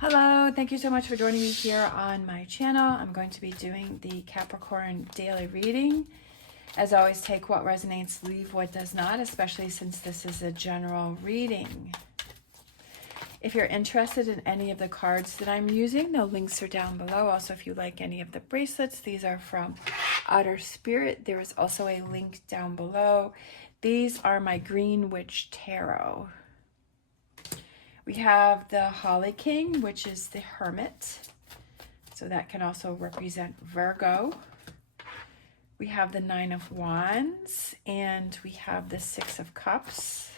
Hello, thank you so much for joining me here on my channel. I'm going to be doing the Capricorn daily reading. As always, take what resonates, leave what does not, especially since this is a general reading. If you're interested in any of the cards that I'm using, the links are down below. Also, if you like any of the bracelets, these are from Outer Spirit. There is also a link down below. These are my Green Witch Tarot. We have the Holly King, which is the Hermit. So that can also represent Virgo. We have the Nine of Wands, and we have the Six of Cups.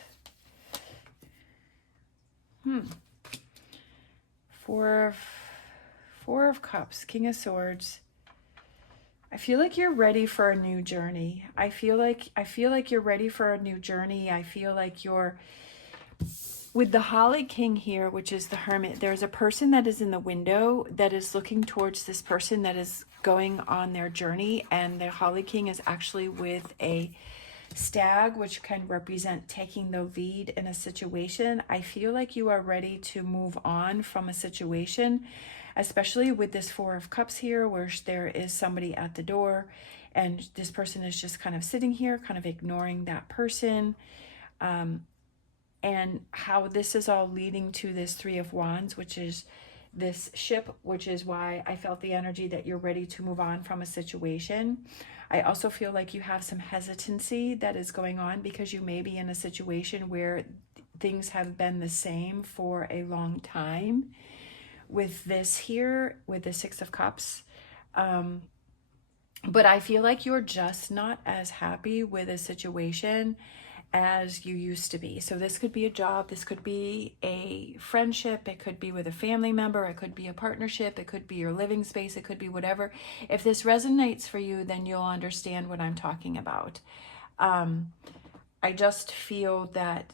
Four of Cups, King of Swords. I feel like you're ready for a new journey. I feel like you're ready for a new journey. I feel like you're with the Holly King here, which is the Hermit. There's a person that is in the window that is looking towards this person that is going on their journey, and the Holly King is actually with a stag, which can represent taking the lead in a situation. I feel like you are ready to move on from a situation, especially with this Four of Cups here, where there is somebody at the door and this person is just kind of sitting here, kind of ignoring that person. And how this is all leading to this Three of Wands, which is this ship, which is why I felt the energy that you're ready to move on from a situation. I also feel like you have some hesitancy that is going on because you may be in a situation where things have been the same for a long time. With this here, with the Six of Cups, but I feel like you're just not as happy with a situation as you used to be. So this could be a job, this could be a friendship, it could be with a family member, it could be a partnership, it could be your living space, it could be whatever. If this resonates for you, then you'll understand what I'm talking about. I just feel that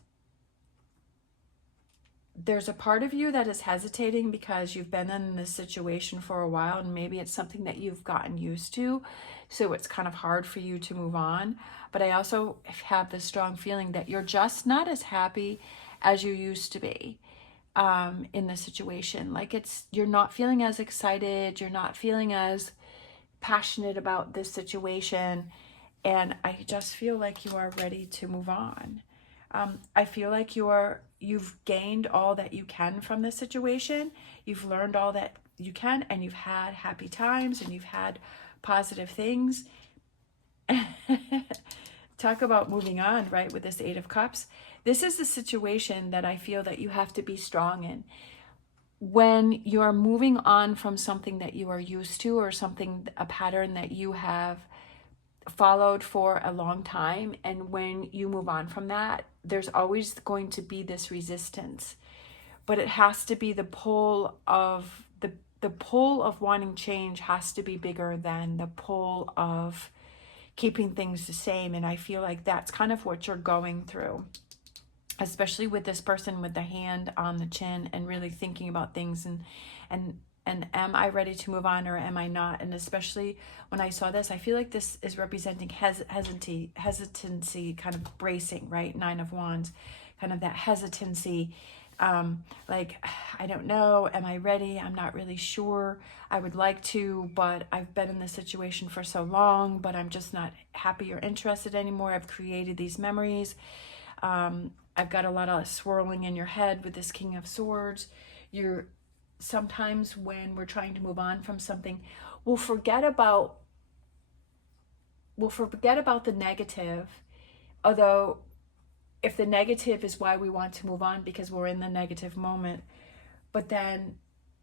there's a part of you that is hesitating because you've been in this situation for a while, and maybe it's something that you've gotten used to, so it's kind of hard for you to move on. But I also have this strong feeling that you're just not as happy as you used to be in the situation. Like you're not feeling as excited, you're not feeling as passionate about this situation, and I just feel like you are ready to move on. I feel like you've gained all that you can from this situation. You've learned all that you can, and you've had happy times, and you've had positive things. Talk about moving on, right? With this Eight of Cups. This is the situation that I feel that you have to be strong in. When you're moving on from something that you are used to, or a pattern that you have followed for a long time, and when you move on from that, there's always going to be this resistance, but it has to be the pull of wanting change has to be bigger than the pull of keeping things the same. And I feel like that's kind of what you're going through, especially with this person with the hand on the chin and really thinking about things and am I ready to move on or am I not? And especially when I saw this, I feel like this is representing hesitancy, kind of bracing, right? Nine of Wands, kind of that hesitancy. Like, I don't know, am I ready? I'm not really sure. I would like to, but I've been in this situation for so long, but I'm just not happy or interested anymore. I've created these memories. I've got a lot of swirling in your head with this King of Swords. Sometimes when we're trying to move on from something, we'll forget about the negative. Although if the negative is why we want to move on, because we're in the negative moment, but then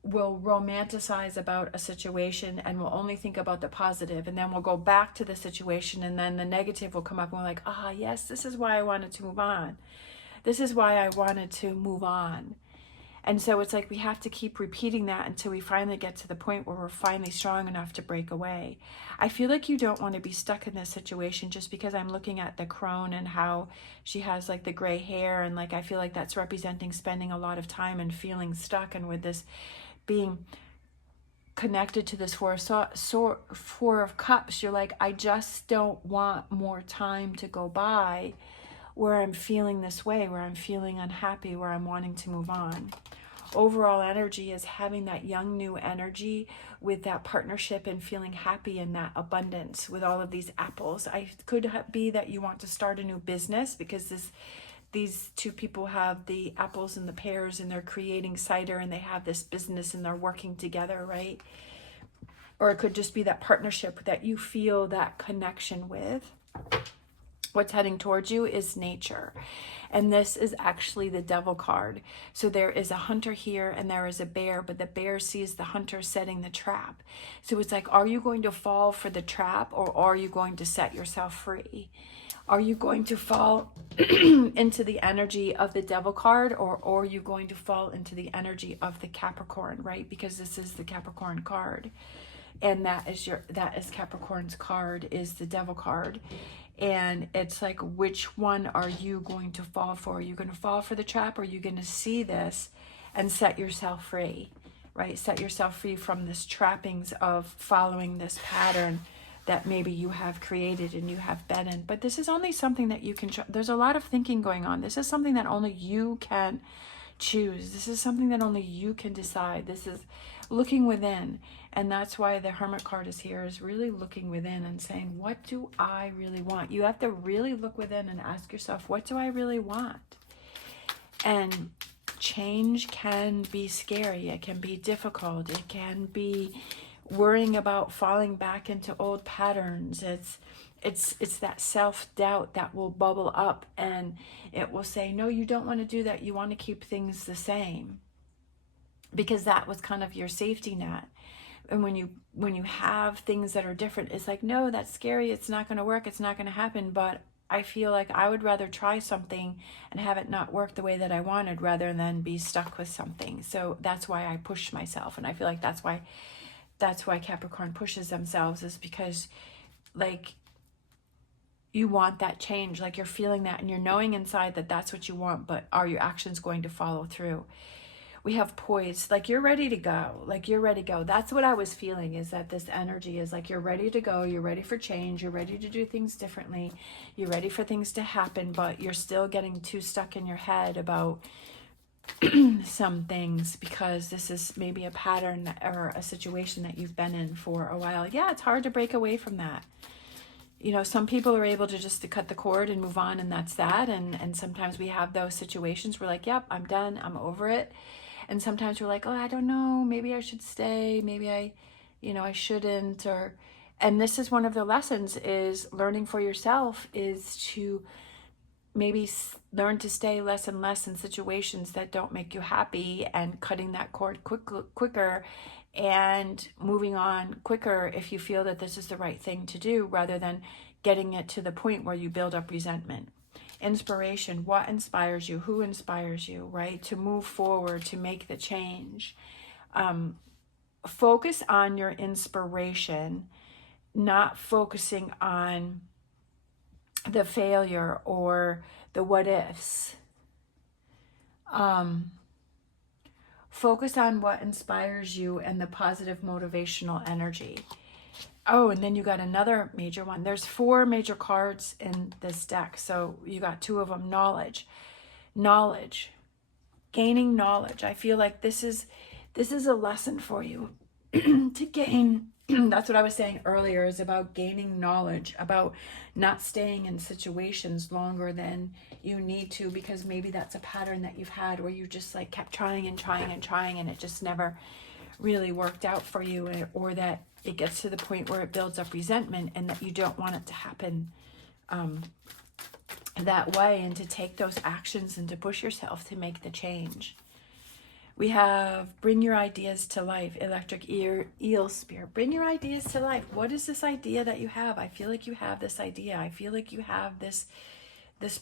we'll romanticize about a situation and we'll only think about the positive, and then we'll go back to the situation, and then the negative will come up and we're like, yes, this is why I wanted to move on. This is why I wanted to move on. And so it's like we have to keep repeating that until we finally get to the point where we're finally strong enough to break away. I feel like you don't want to be stuck in this situation, just because I'm looking at the crone and how she has like the gray hair, and like I feel like that's representing spending a lot of time and feeling stuck, and with this being connected to this Four of Cups, you're like, I just don't want more time to go by where I'm feeling this way, where I'm feeling unhappy, where I'm wanting to move on. overall energy is having that young new energy with that partnership and feeling happy in that abundance with all of these apples. I could be that you want to start a new business because these two people have the apples and the pears and they're creating cider and they have this business and they're working together, right? Or it could just be that partnership that you feel that connection with. What's heading towards you is nature. And this is actually the devil card. So there is a hunter here and there is a bear, but the bear sees the hunter setting the trap. So it's like, are you going to fall for the trap or are you going to set yourself free? Are you going to fall into the energy of the devil card or are you going to fall into the energy of the Capricorn, right? Because this is the Capricorn card. And that is Capricorn's card, is the devil card. And it's like, which one are you going to fall for? Are you going to fall for the trap, or are you going to see this and set yourself free, right? Set yourself free from this trappings of following this pattern that maybe you have created and you have been in. But this is only something that you can, there's a lot of thinking going on. This is something that only you can choose. This is something that only you can decide. This is looking within. And that's why the Hermit card is here, is really looking within and saying, what do I really want? You have to really look within and ask yourself, what do I really want? And change can be scary. It can be difficult. It can be worrying about falling back into old patterns. It's that self-doubt that will bubble up and it will say, no, you don't want to do that. You want to keep things the same because that was kind of your safety net. And when you have things that are different, it's like, no, that's scary. It's not going to work. It's not going to happen. But I feel like I would rather try something and have it not work the way that I wanted rather than be stuck with something. So that's why I push myself. And I feel like that's why Capricorn pushes themselves, is because like you want that change, like you're feeling that and you're knowing inside that that's what you want, but are your actions going to follow through? We have poise, like you're ready to go, like you're ready to go. That's what I was feeling, is that this energy is like you're ready to go, you're ready for change, you're ready to do things differently, you're ready for things to happen, but you're still getting too stuck in your head about some things because this is maybe a pattern or a situation that you've been in for a while. Yeah, it's hard to break away from that. You know, some people are able to just to cut the cord and move on, and that's that. And sometimes we have those situations where like, yep, I'm done, I'm over it. And sometimes we're like, oh, I don't know, maybe I should stay, maybe I shouldn't. And this is one of the lessons, is learning for yourself, is to maybe learn to stay less and less in situations that don't make you happy, and cutting that cord quicker and moving on quicker if you feel that this is the right thing to do, rather than getting it to the point where you build up resentment. Inspiration, what inspires you? Who inspires you, right? To move forward, to make the change. Focus on your inspiration, not focusing on the failure or the what ifs. Focus on what inspires you and the positive motivational energy. Oh, and then you got another major one. There's 4 major cards in this deck. So you got 2 of them. Knowledge, gaining knowledge. I feel like this is a lesson for you to gain. That's what I was saying earlier, is about gaining knowledge, about not staying in situations longer than you need to, because maybe that's a pattern that you've had where you just like kept trying and trying and trying and it just never really worked out for you, or that it gets to the point where it builds up resentment and that you don't want it to happen that way, and to take those actions and to push yourself to make the change. We have bring your ideas to life, electric eel spear. Bring your ideas to life. What is this idea that you have? I feel like you have this idea. I feel like you have this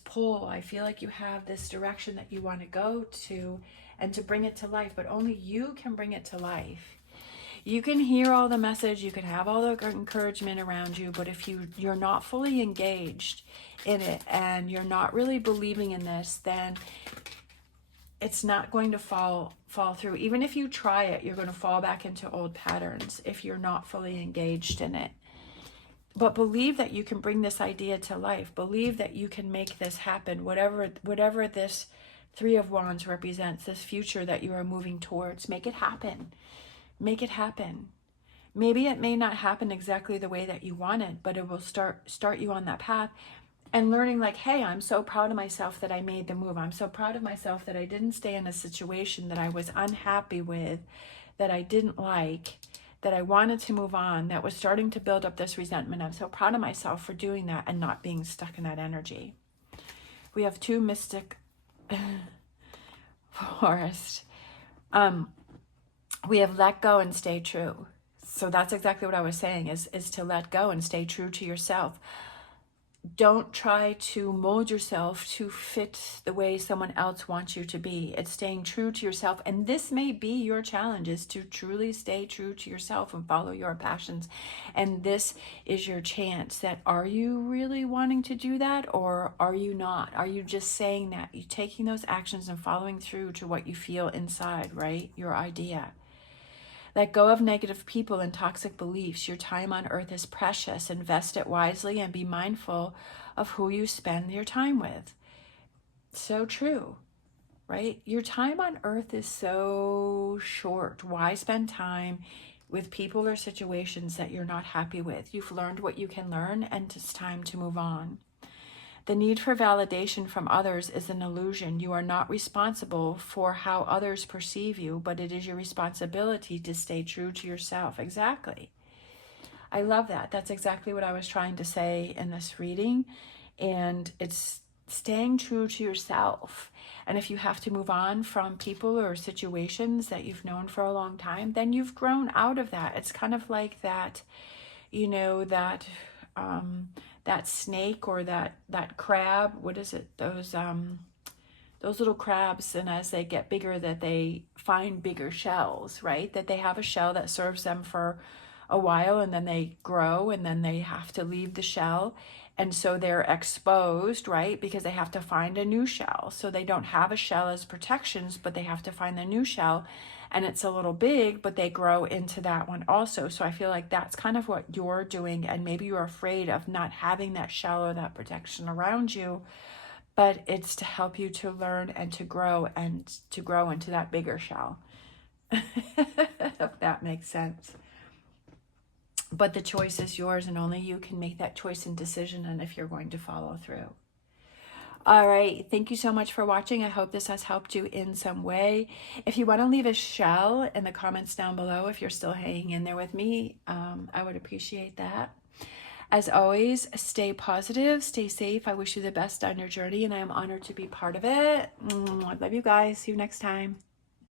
pull. I feel like you have this direction that you want to go to, and to bring it to life, but only you can bring it to life. You can hear all the message, you can have all the encouragement around you, but if you're not fully engaged in it and you're not really believing in this, then it's not going to fall through. Even if you try it, you're going to fall back into old patterns if you're not fully engaged in it. But believe that you can bring this idea to life. Believe that you can make this happen, whatever this Three of Wands represents this future that you are moving towards. Make it happen. Make it happen. Maybe it may not happen exactly the way that you wanted, but it will start you on that path, and learning like, hey, I'm so proud of myself that I made the move. I'm so proud of myself that I didn't stay in a situation that I was unhappy with, that I didn't like, that I wanted to move on, that was starting to build up this resentment. I'm so proud of myself for doing that and not being stuck in that energy. We have two mystic forest. We have let go and stay true. So that's exactly what I was saying, is to let go and stay true to yourself. Don't try to mold yourself to fit the way someone else wants you to be. It's staying true to yourself. And this may be your challenge, is to truly stay true to yourself and follow your passions. And this is your chance. That, are you really wanting to do that, or are you not? Are you just saying that? You taking those actions and following through to what you feel inside, right? Your idea. Let go of negative people and toxic beliefs. Your time on earth is precious. Invest it wisely and be mindful of who you spend your time with. So true, right? Your time on earth is so short. Why spend time with people or situations that you're not happy with? You've learned what you can learn, and it's time to move on. The need for validation from others is an illusion. You are not responsible for how others perceive you, but it is your responsibility to stay true to yourself. Exactly. I love that. That's exactly what I was trying to say in this reading. And it's staying true to yourself. And if you have to move on from people or situations that you've known for a long time, then you've grown out of that. It's kind of like that, you know, that snake or that crab. What is it? Those little crabs, and as they get bigger, that they find bigger shells, right? That they have a shell that serves them for a while, and then they grow, and then they have to leave the shell. And so they're exposed, right? Because they have to find a new shell. So they don't have a shell as protections, but they have to find the new shell. And it's a little big, but they grow into that one also. So I feel like that's kind of what you're doing. And maybe you're afraid of not having that shell or that protection around you, but it's to help you to learn and to grow into that bigger shell. If that makes sense. But the choice is yours, and only you can make that choice and decision, and if you're going to follow through. All right. Thank you so much for watching. I hope this has helped you in some way. If you want to leave a shell in the comments down below, if you're still hanging in there with me, I would appreciate that. As always, stay positive, stay safe. I wish you the best on your journey, and I am honored to be part of it. I love you guys. See you next time.